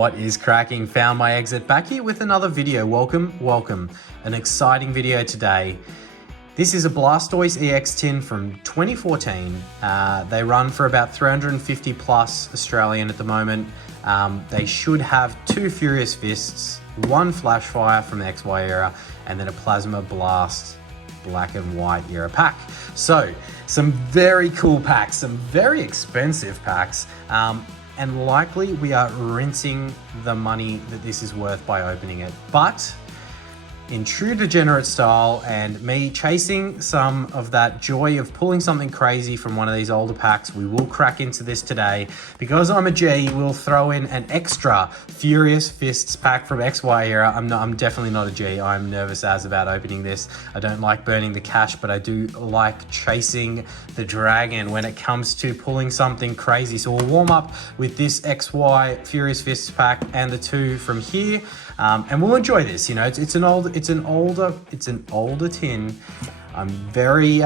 What is cracking? Found my exit. Back here with another video. Welcome. An exciting video today. This is a Blastoise EX tin from 2014. They run for about 350 plus Australian at the moment. They should have 2 Furious Fists, 1 Flashfire from the XY era, and then a Plasma Blast black and white era pack. So some very cool packs, some very expensive packs, and likely we are rinsing the money that this is worth by opening it. But in true degenerate style and me chasing some of that joy of pulling something crazy from one of these older packs, we will crack into this today. Because I'm a G, we'll throw in an extra Furious Fists pack from XY era. I'm definitely not a G. I'm nervous as about opening this. I don't like burning the cash, but I do like chasing the dragon when it comes to pulling something crazy. So we'll warm up with this XY Furious Fists pack and the 2 from here. And we'll enjoy this. You know, it's an older tin. I'm very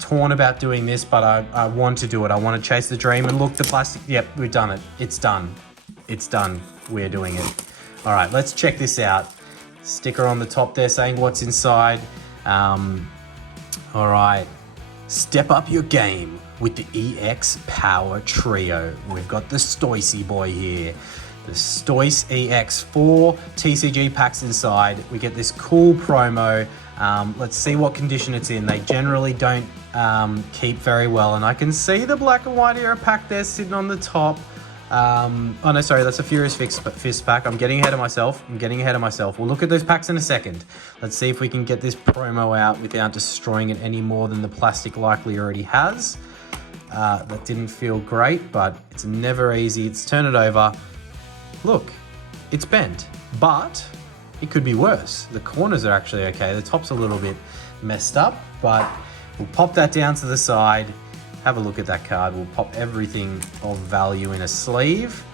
torn about doing this, but I want to do it. I want to chase the dream and look, the plastic. Yep, we've done it. It's done. We're doing it. All right, let's check this out. Sticker on the top there saying what's inside. All right, step up your game with the EX Power Trio. We've got the Stoicey boy here. The Stoice EX, 4 TCG packs inside. We get this cool promo. Let's see what condition it's in. They generally don't keep very well. And I can see the black and white era pack there sitting on the top. Oh no, sorry, that's a Furious Fist pack. I'm getting ahead of myself. We'll look at those packs in a second. Let's see if we can get this promo out without destroying it any more than the plastic likely already has. That didn't feel great, but it's never easy. Let's turn it over. Look, it's bent, but it could be worse. The corners are actually okay. The top's a little bit messed up, but we'll pop that down to the side. Have a look at that card. We'll pop everything of value in a sleeve.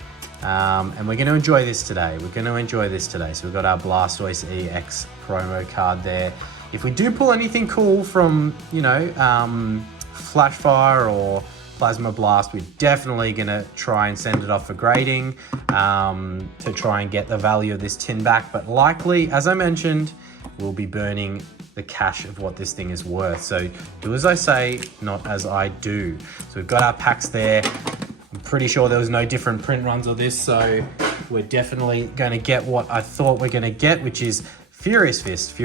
And we're going to enjoy this today. So we've got our Blastoise EX promo card there. If we do pull anything cool from, you know, Flashfire or Plasma Blast, we're definitely going to try and send it off for grading to try and get the value of this tin back. But likely, as I mentioned, we'll be burning the cash of what this thing is worth. So do as I say, not as I do. So we've got our packs there. I'm pretty sure there was no different print runs of this. So we're definitely going to get what I thought we're going to get, which is Furious Fist,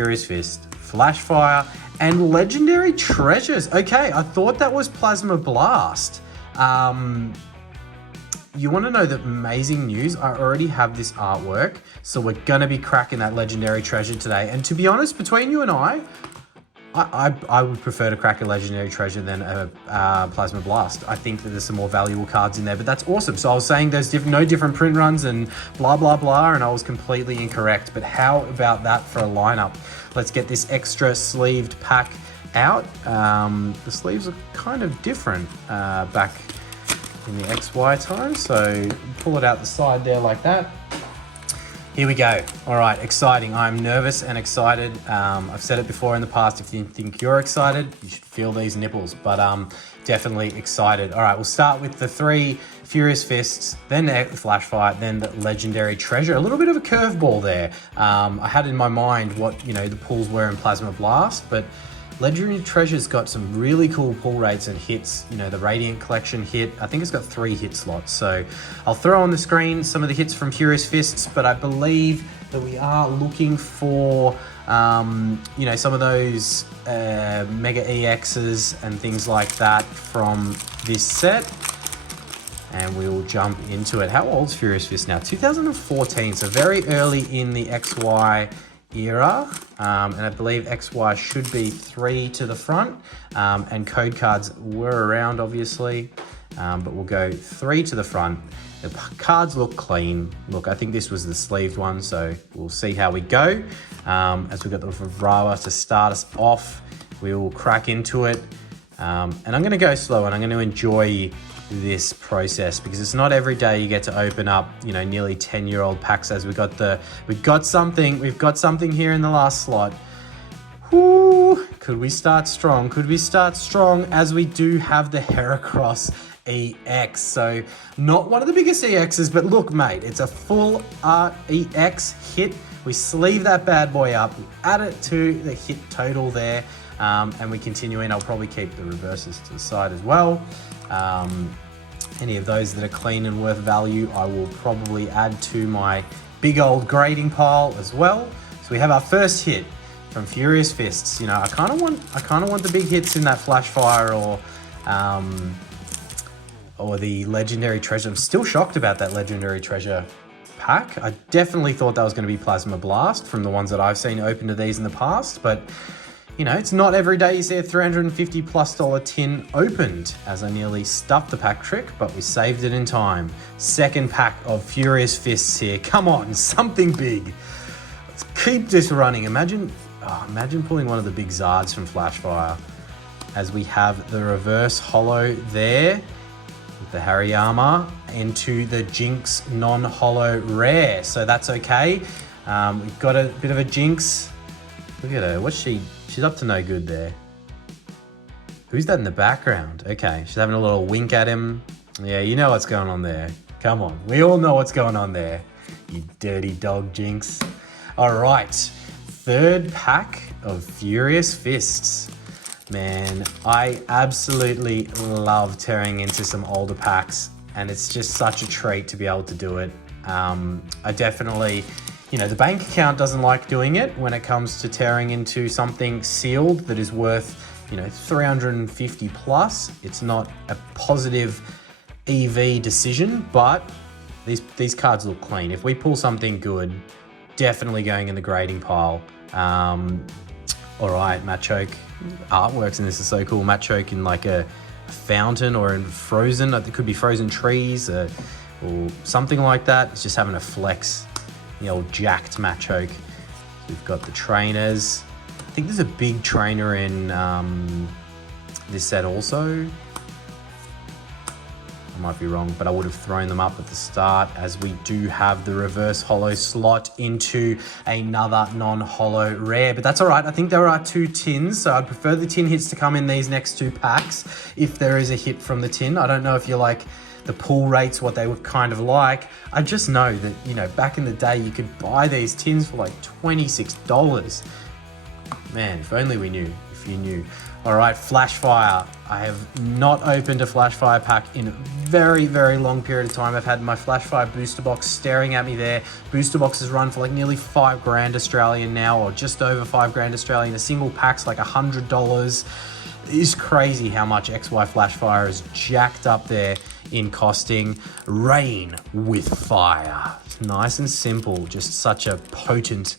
Flashfire, and Legendary Treasures. Okay, I thought that was Plasma Blast. You want to know the amazing news? I already have this artwork, so we're going to be cracking that Legendary Treasure today. And to be honest, between you and I would prefer to crack a Legendary Treasure than a Plasma Blast. I think that there's some more valuable cards in there, but that's awesome. So I was saying there's no different print runs and blah, blah, blah, and I was completely incorrect. But how about that for a lineup? Let's get this extra sleeved pack out. The sleeves are kind of different back in the XY time, so pull it out the side there like that. Here we go. All right, exciting. I'm nervous and excited. I've said it before in the past, if you think you're excited, you should feel these nipples, but definitely excited. All right, we'll start with the 3 Furious Fists, then the Flashfire, then the Legendary Treasure. A little bit of a curveball there. I had in my mind what, you know, the pulls were in Plasma Blast, but Legendary Treasure's got some really cool pull rates and hits. You know, the Radiant Collection hit, I think it's got 3 hit slots. So I'll throw on the screen some of the hits from Furious Fists, but I believe that we are looking for, you know, some of those Mega EXs and things like that from this set. And we will jump into it. How old's Furious Fist now? 2014, so very early in the XY era, and I believe XY should be 3 to the front, and code cards were around obviously, but we'll go 3 to the front. The cards look clean. Look, I think this was the sleeved one, so we'll see how we go. As we've got the Vivrawa to start us off, we will crack into it, and I'm going to go slow and I'm going to enjoy this process because it's not every day you get to open up, you know, nearly 10-year-old packs. As we've got something here in the last slot. Whoo, could we start strong? As we do have the Heracross EX. So not one of the biggest EXs, but look, mate, it's a full art EX hit. We sleeve that bad boy up, we add it to the hit total there, and we continue in. I'll probably keep the reverses to the side as well. Any of those that are clean and worth value, I will probably add to my big old grading pile as well. So we have our first hit from Furious Fists. You know, I kind of want the big hits in that Flashfire or the Legendary Treasure. I'm still shocked about that Legendary Treasure pack. I definitely thought that was going to be Plasma Blast from the ones that I've seen open to these in the past, but you know, it's not every day you see a $350+ tin opened, as I nearly stuffed the pack trick, but we saved it in time. Second pack of Furious Fists here. Come on, something big. Let's keep this running. Imagine pulling one of the big Zards from Flashfire, as we have the reverse holo there with the Hariyama into the Jinx non-holo rare. So that's okay. We've got a bit of a Jinx. Look at her. She's up to no good there. Who's that in the background? Okay, she's having a little wink at him. Yeah, you know what's going on there. Come on, we all know what's going on there. You dirty dog, Jinx. All right, third pack of Furious Fists. Man, I absolutely love tearing into some older packs, and it's just such a treat to be able to do it. I definitely, you know, the bank account doesn't like doing it when it comes to tearing into something sealed that is worth, you know, 350+. It's not a positive EV decision, but these cards look clean. If we pull something good, definitely going in the grading pile. All right, Machoke. Artworks in this is so cool. Machoke in like a fountain or in frozen. It could be frozen trees or something like that. It's just having a flex. The old jacked Machoke. We've got the trainers. I think there's a big trainer in this set also. I might be wrong, but I would have thrown them up at the start, as we do have the reverse holo slot into another non-holo rare, but that's all right. I think there are 2 tins, so I'd prefer the tin hits to come in these next 2 packs if there is a hit from the tin. I don't know if you like the pull rates, what they were kind of like. I just know that, you know, back in the day, you could buy these tins for like $26. Man, if only we knew, if you knew. All right, Flashfire. I have not opened a Flashfire pack in a very, very long period of time. I've had my Flashfire booster box staring at me there. Booster boxes run for like nearly $5,000 Australian now, or just over $5,000 Australian. A single pack's like $100. It's crazy how much XY Flashfire is jacked up there in costing. Rain with Fire. It's nice and simple, just such a potent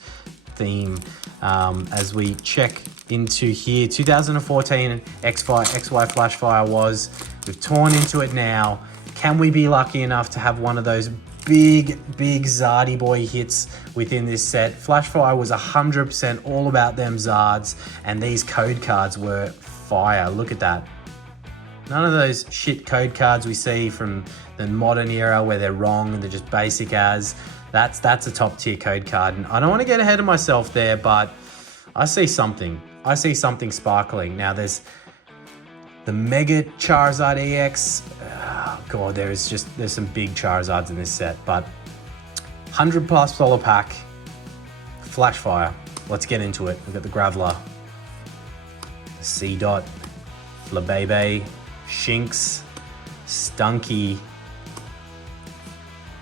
theme. As we check into here, 2014 XY Flashfire was. We've torn into it now. Can we be lucky enough to have one of those big Zardy boy hits within this set? Flashfire was 100% all about them Zards, and these code cards were fire. Look at that. None of those shit code cards we see from the modern era where they're wrong and they're just basic as. That's a top tier code card. And I don't want to get ahead of myself there, but I see something. I see something sparkling. Now there's the Mega Charizard EX. Oh God, there's some big Charizards in this set, but $100+ pack, Flashfire. Let's get into it. We've got the Graveler, the C-Dot, Flabebe, Shinx, Stunky,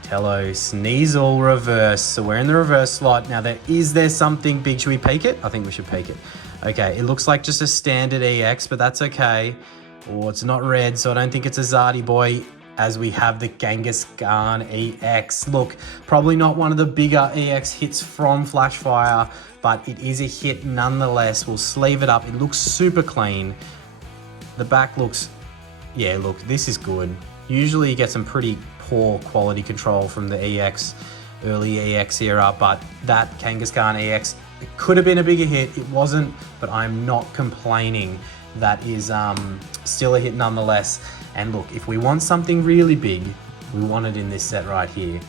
Tello, Sneasel reverse. So we're in the reverse slot. Now is there something big? Should we peek it? I think we should peek it. Okay, it looks like just a standard EX, but that's okay. Oh, it's not red, so I don't think it's a Zardy boy, as we have the Kangaskhan EX. Look, probably not one of the bigger EX hits from Flashfire, but it is a hit nonetheless. We'll sleeve it up. It looks super clean. The back looks, yeah, look, this is good. Usually you get some pretty poor quality control from the EX, early EX era, but that Kangaskhan EX, it could have been a bigger hit. It wasn't, but I'm not complaining. That is still a hit nonetheless. And look, if we want something really big, we want it in this set right here.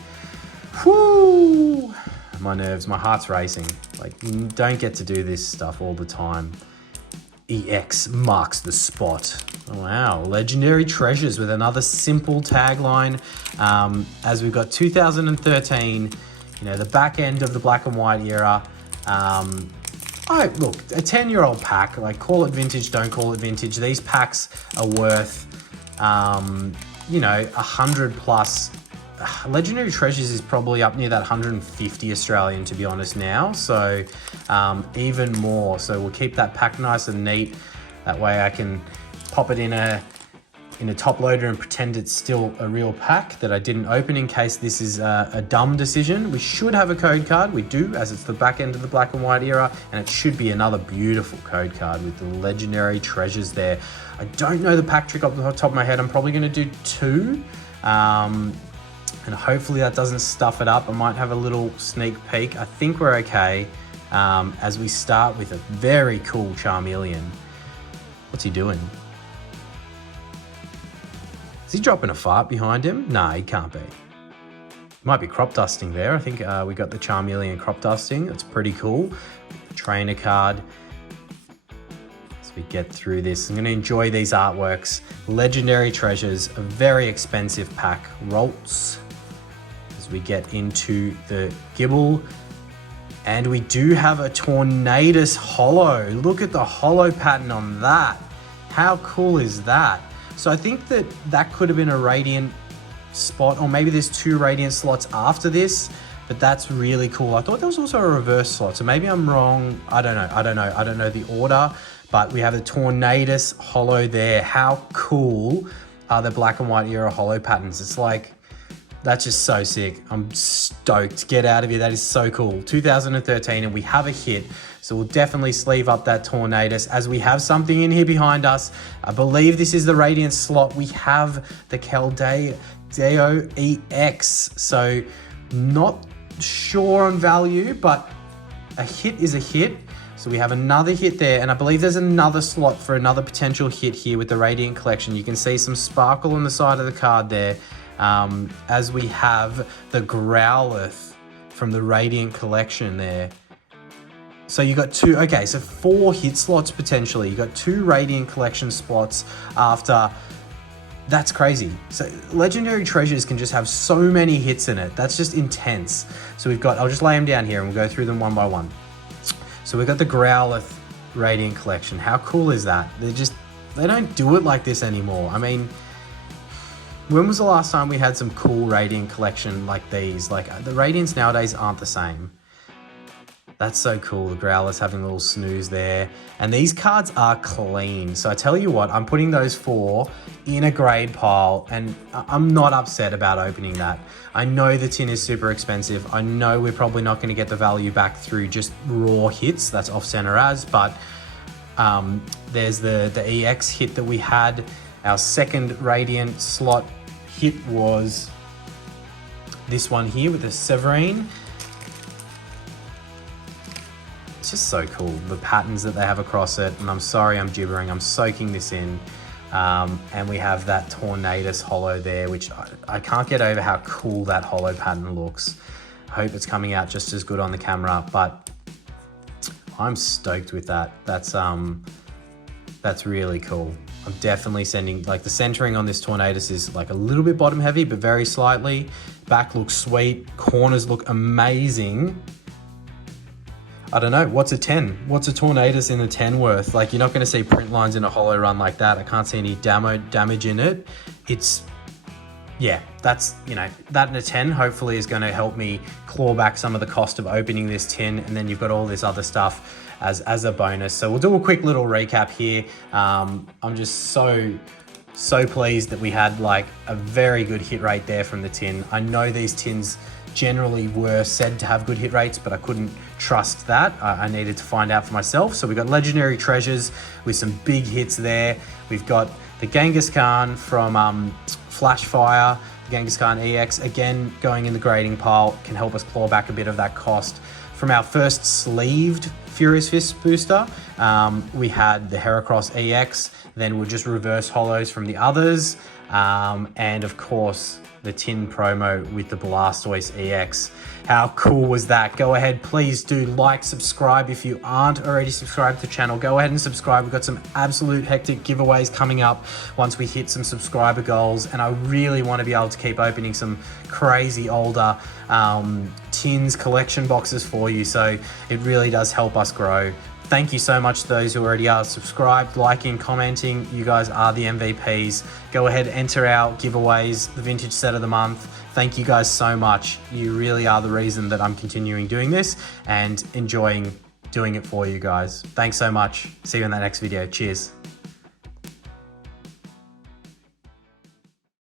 Whoo! My nerves, my heart's racing. Like, you don't get to do this stuff all the time. EX marks the spot. Wow, legendary treasures with another simple tagline. As we've got 2013, you know, the back end of the black and white era. Look, a 10-year-old pack, like, call it vintage, don't call it vintage. These packs are worth, you know, 100 plus. Legendary treasures is probably up near that 150 Australian, to be honest now. So even more. So we'll keep that pack nice and neat. That way I can pop it in a top loader and pretend it's still a real pack that I didn't open in case this is a dumb decision. We should have a code card. We do, as it's the back end of the black and white era, and it should be another beautiful code card with the legendary treasures there. I don't know the pack trick off the top of my head. I'm probably going to do 2. And hopefully that doesn't stuff it up. I might have a little sneak peek. I think we're okay as we start with a very cool Charmeleon. What's he doing? Is he dropping a fart behind him? Nah, he can't be. Might be crop dusting there. I think we got the Charmeleon crop dusting. That's pretty cool. Trainer card. As we get through this, I'm going to enjoy these artworks. Legendary treasures, a very expensive pack. Rolts. As we get into the Gibble. And we do have a Tornadus Holo. Look at the holo pattern on that. How cool is that? So I think that could have been a Radiant spot, or maybe there's 2 Radiant slots after this, but that's really cool. I thought there was also a reverse slot, so maybe I'm wrong. I don't know the order, but we have a Tornadus Holo there. How cool are the black and white era holo patterns? It's like, that's just so sick. I'm stoked. Get out of here. That is so cool. 2013, and we have a hit. So we'll definitely sleeve up that Tornadus as we have something in here behind us. I believe this is the Radiant slot. We have the Keldeo EX. So not sure on value, but a hit is a hit. So we have another hit there, and I believe there's another slot for another potential hit here with the Radiant collection. You can see some sparkle on the side of the card there. As we have the Growlithe from the Radiant collection there. So you got 2, okay, so 4 hit slots potentially. You got 2 Radiant collection spots after. That's crazy. So legendary treasures can just have so many hits in it. That's just intense. So we've got, I'll just lay them down here and we'll go through them one by one. So we've got the Growlithe Radiant collection. How cool is that? They don't do it like this anymore. I mean, when was the last time we had some cool Radiant collection like these? Like, the Radiants nowadays aren't the same. That's so cool. The Growlithe's having a little snooze there. And these cards are clean. So I tell you what, I'm putting those 4 in a grade pile, and I'm not upset about opening that. I know the tin is super expensive. I know we're probably not going to get the value back through just raw hits. That's off-center as, but there's the EX hit that we had. Our second Radiant slot hit was this one here with the Severine. It's just so cool, the patterns that they have across it. And I'm sorry I'm gibbering, I'm soaking this in. And we have that Tornadus holo there, which I can't get over how cool that holo pattern looks. I hope it's coming out just as good on the camera, but I'm stoked with that. That's really cool. I'm definitely sending, like, the centering on this Tornadus is like a little bit bottom heavy, but very slightly. Back looks sweet, corners look amazing. I don't know, what's a 10? What's a Tornadus in a 10 worth? Like, you're not going to see print lines in a holo run like that. I can't see any damage in it. It's, yeah, that's, you know, that in a 10 hopefully is going to help me claw back some of the cost of opening this tin, and then you've got all this other stuff as a bonus. So we'll do a quick little recap here. I'm just so pleased that we had like a very good hit rate there from the tin. I know these tins generally were said to have good hit rates, but I couldn't trust that. I needed to find out for myself. So we got legendary treasures with some big hits there. We've got the Kangaskhan from Flashfire, the Kangaskhan EX, again going in the grading pile, can help us claw back a bit of that cost. From our first sleeved Furious Fist booster. We had the Heracross EX, then we'll just reverse holos from the others. And of course, the tin promo with the Blastoise EX. How cool was that? Go ahead, please do like, subscribe. If you aren't already subscribed to the channel, go ahead and subscribe. We've got some absolute hectic giveaways coming up once we hit some subscriber goals, and I really want to be able to keep opening some crazy older tins collection boxes for you, so it really does help us grow. Thank you so much to those who already are subscribed, liking, commenting. You guys are the MVPs. Go ahead, enter our giveaways, the vintage set of the month. Thank you guys so much. You really are the reason that I'm continuing doing this and enjoying doing it for you guys. Thanks so much. See you in that next video. Cheers.